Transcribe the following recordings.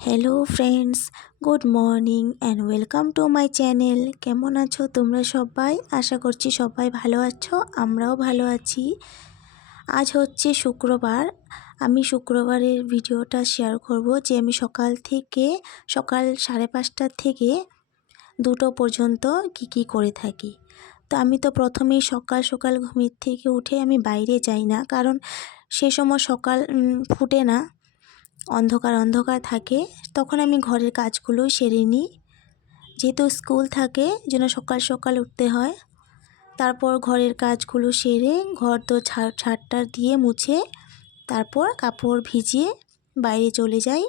Hello friends, good morning and welcome to my channel. কেমন আছো তোমরা সবাই? আশা করছি সবাই ভালো আছো, আমরাও ভালো আছি। আজ হচ্ছে শুক্রবার। আমি শুক্রবারের ভিডিওটা শেয়ার করব যে আমি সকাল 5:30 থেকে 2টো পর্যন্ত কি করে থাকি। তো আমি তো প্রথমেই সকাল সকাল ঘুমের থেকে উঠে আমি বাইরে যাই না, কারণ সে সময় সকাল ফুটে না, অন্ধকার অন্ধকার থাকে। তখন আমি ঘরের কাজগুলো সেরে নিই, যেহেতু স্কুল থাকে যেন সকাল সকাল উঠতে হয়। তারপর ঘরের কাজগুলো সেরে ঘর তো ঝাড়টা দিয়ে মুছে তারপর কাপড় ভিজিয়ে বাইরে চলে যাই,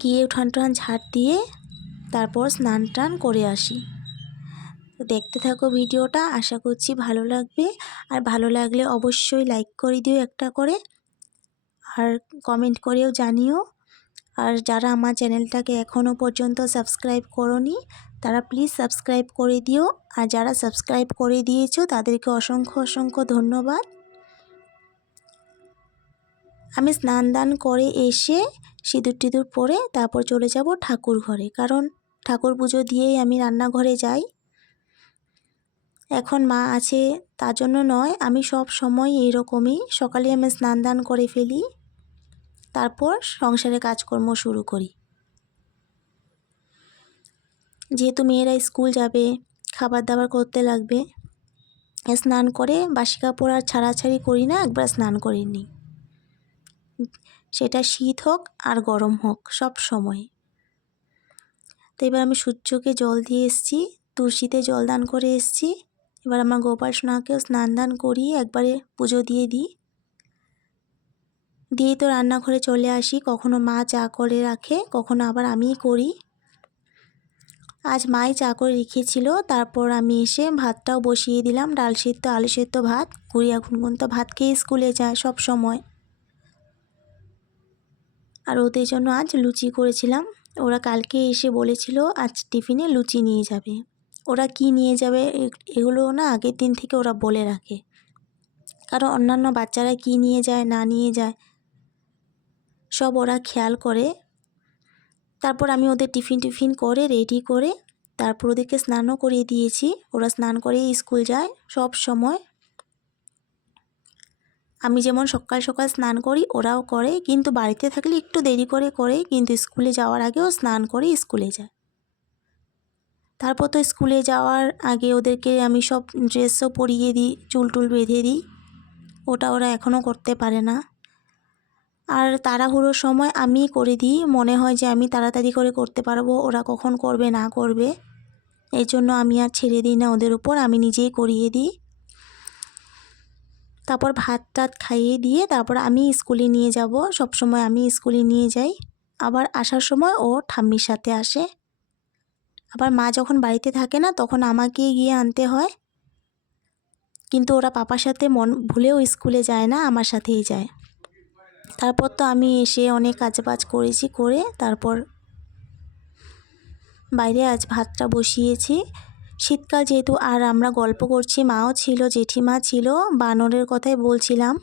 গিয়ে উঠান টুঠান ঝাড় দিয়ে তারপর স্নান টান করে আসি। তো দেখতে থাকো ভিডিওটা, আশা করছি ভালো লাগবে। আর ভালো লাগলে অবশ্যই লাইক করে দিও একটা করে, আর কমেন্ট করেও জানিও। আর যারা আমার চ্যানেলটাকে এখনও পর্যন্ত সাবস্ক্রাইব করোনি তারা প্লিজ সাবস্ক্রাইব করে দিও, আর যারা সাবস্ক্রাইব করে দিয়েছো তাদেরকে অসংখ্য অসংখ্য ধন্যবাদ। আমি স্নান দান করে এসে সিঁদুর টিঁদুর পরে তারপর চলে যাব ঠাকুর ঘরে, কারণ ঠাকুর পুজো দিয়েই আমি রান্নাঘরে যাই। এখন মা আছে তার জন্য নয়, আমি সব সময় এইরকমই, সকালে আমি স্নান দান করে ফেলি, তারপর সংসারে কাজকর্ম শুরু করি। যেহেতু মেয়েরা স্কুল যাবে, খাবার দাবার করতে লাগবে, স্নান করে বাসি কাপড় আর ছাড়াছাড়ি করি না, একবার স্নান করে নিই, সেটা শীত হোক আর গরম হোক সব সময়। তো এবার আমি সূর্যকে জল দিয়ে এসেছি, তুলসীতে জল দান করে এসেছি। এবার আমার গোপাল সোনাকেও স্নান দান করিয়ে একবারে পুজো দিয়ে দিই, দিয়েই তো রান্নাঘরে চলে আসি। কখনো মা চা করে রাখে, কখনো আবার আমিই করি। আজ মাই চা করে রেখেছিল, তারপর আমি এসে ভাতটাও বসিয়ে দিলাম, ডাল সেদ্ধ আলু সেদ্ধ ভাত। গুড়িয়া গুনগুন তো ভাত খেয়ে স্কুলে যায় সব সময়, আর ওদের জন্য আজ লুচি করেছিলাম। ওরা কালকে এসে বলেছিল আজ টিফিনে লুচি নিয়ে যাবে। ওরা কি নিয়ে যাবে এগুলো না আগের দিন থেকে ওরা বলে রাখে, কারণ অন্যান্য বাচ্চারা কি নিয়ে যায় না নিয়ে যায় সব ওরা খেয়াল করে। তারপর আমি ওদের টিফিন করে রেডি করে তারপর ওদেরকে স্নানও করিয়ে দিয়েছি। ওরা স্নান করেই স্কুল যায় সব সময়। আমি যেমন সকাল সকাল স্নান করি ওরাও করে, কিন্তু বাড়িতে থাকলে একটু দেরি করে, কিন্তু স্কুলে যাওয়ার আগেও স্নান করে স্কুলে যায়। তারপর তো স্কুলে যাওয়ার আগে ওদেরকে আমি সব ড্রেসও পরিয়ে দিই, চুল টুল বেঁধে দিই, ওটা ওরা এখনও করতে পারে না। আর তাড়াহুড়োর সময় আমি করে দিই, মনে হয় যে আমি তাড়াতাড়ি করে করতে পারবো, ওরা কখন করবে না করবে, এই জন্য আমি আর ছেড়ে দিই না ওদের উপর, আমি নিজেই করিয়ে দিই। তারপর ভাত টাত খাইয়ে দিয়ে তারপর আমি স্কুলে নিয়ে যাব, সবসময় আমি স্কুলে নিয়ে যাই। আবার আসার সময় ও ঠাম্মির সাথে আসে, আবার মা যখন বাড়িতে থাকে না তখন আমাকেই গিয়ে আনতে হয়, কিন্তু ওরা পাপার সাথে মন ভুলেও স্কুলে যায় না, আমার সাথেই যায়। তারপর তো আমি এসে অনেক কাজবাজ করেছি, করে তারপর বাইরে আজ ভাতটা বসিয়েছি। শীতকাল যেহেতু, আর আমরা গল্প করছি, মাও ছিল, জেঠিমা ছিল, বানরের কথাই বলছিলাম।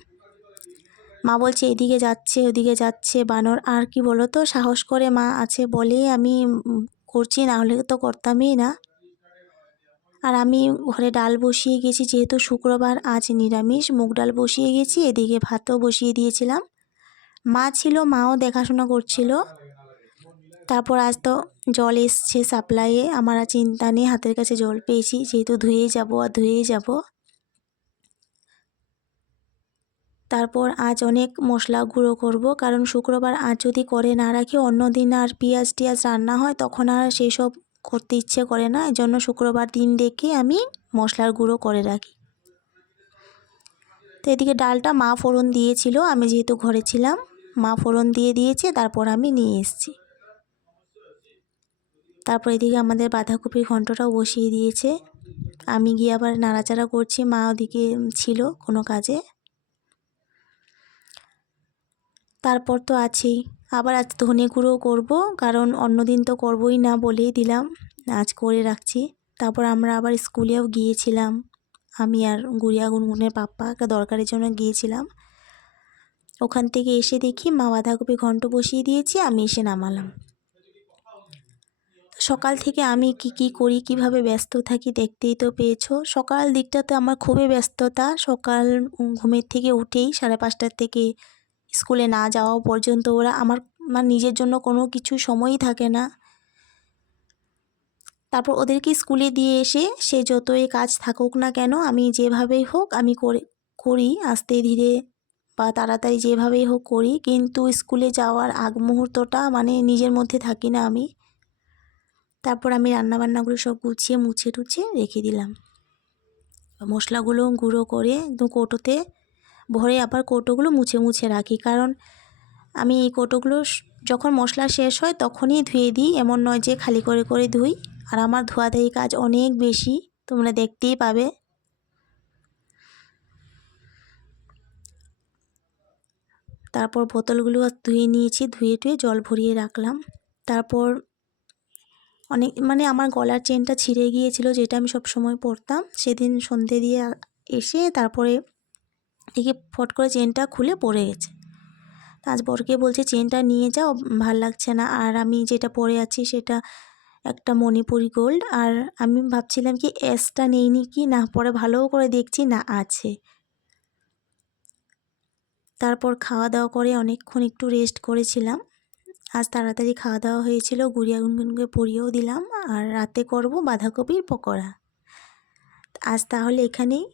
মা বলছে এদিকে যাচ্ছে ওদিকে যাচ্ছে বানর, আর কি বলো তো, সাহস করে মা আছে বলেই আমি করছি, না হলে তো করতামই না। আর আমি ঘরে ডাল বসিয়ে গেছি, যেহেতু শুক্রবার আজ নিরামিষ, মুগ ডাল বসিয়ে গেছি, এদিকে ভাতও বসিয়ে দিয়েছিলাম। মা ছিল, মাও দেখাশোনা করছিল। তারপর আজ তো জল এসছে সাপ্লাইয়ে, আমার আর চিন্তা নেই, হাতের কাছে জল পেয়েছি, যেহেতু ধুয়েই যাব। তারপর আজ অনেক মশলা গুঁড়ো করব, কারণ শুক্রবার আজ যদি করে না রাখি অন্য দিন আর পেঁয়াজ টিয়াজ রান্না হয় তখন আর সেই সব করতে ইচ্ছে করে না, এই জন্য শুক্রবার দিন দেখে আমি মশলার গুঁড়ো করে রাখি। তো এদিকে ডালটা মা ফোড়ন দিয়েছিল, আমি যেহেতু ঘরে ছিলাম মা ফোড়ন দিয়ে দিয়েছে, তারপর আমি নিয়ে এসেছি। তারপর এদিকে আমাদের বাঁধাকপির ঘন্টটাও বসিয়ে দিয়েছে, আমি গিয়ে আবার নাড়াচাড়া করছি, মা ওদিকে ছিল কোনো কাজে। তারপর তো আছেই, আবার আজ ধনে গুঁড়ো করবো, কারণ অন্যদিন তো করবই না বলেই দিলাম, আজ করে রাখছি। তারপর আমরা আবার স্কুলেও গিয়েছিলাম, আমি আর গুড়িয়া গুনগুনের পাপ্পা একটা দরকারের জন্য গিয়েছিলাম। ওখান থেকে এসে দেখি মা বাঁধাকপি ঘন্ট বসিয়ে দিয়েছি, আমি এসে নামালাম। সকাল থেকে আমি কি করি, কিভাবে ব্যস্ত থাকি দেখতেই তো পেয়েছো। সকাল দিকটাতে আমার খুবই ব্যস্ততা। সকাল ঘুমের থেকে উঠেই 5:30 থেকে স্কুলে না যাওয়া পর্যন্ত আমার নিজের জন্য কোনো কিছু সময়ই থাকে না। তারপর ওদেরকে স্কুলে দিয়ে এসে সে যতই কাজ থাকুক না কেন, আমি যেভাবেই হোক আমি করি আস্তে ধীরে বা তাড়াতাড়ি যেভাবেই হোক করি, কিন্তু স্কুলে যাওয়ার আগ মুহূর্তটা নিজের মধ্যে থাকি না আমি। তারপর আমি রান্নাবান্নাগুলো সব গুছিয়ে মুছে টুছে রেখে দিলাম। মশলাগুলো গুঁড়ো করে একদম কৌটোতে ভরে আবার কৌটোগুলো মুছে রাখি, কারণ আমি এই কৌটোগুলো যখন মশলা শেষ হয় তখনই ধুয়ে দিই, এমন নয় যে খালি করে ধুই। আর আমার ধোয়াধায়ি কাজ অনেক বেশি, তোমরা দেখতেই পাবে। তারপর বোতলগুলো ধুয়ে নিয়েছি, ধুয়ে টুয়ে জল ভরিয়ে রাখলাম। তারপর অনেক আমার গলার চেনটা ছিঁড়ে গিয়েছিল, যেটা আমি সব সময় পরতাম। সেদিন সন্ধে দিয়ে এসে তারপরে দেখি ফট করে চেনটা খুলে পড়ে গেছে। আজ বরকে বলছে চেনটা নিয়ে যাও, ভাল লাগছে না। আর আমি যেটা পরে আছি সেটা একটা মণিপুরি গোল্ড। আর আমি ভাবছিলাম কি এসটা নেইনি কি না, পরে ভালো করে দেখছি না আছে। তারপর খাওয়া দাওয়া করে অনেকক্ষণ একটু রেস্ট করেছিলাম। আজ তাড়াতাড়ি খাওয়া দাওয়া হয়েছিল, গুড়িয়া গুনগুনকে পরিয়েও দিলাম। আর রাতে করব বাঁধাকপির পকোড়া। আজ তাহলে এখানেই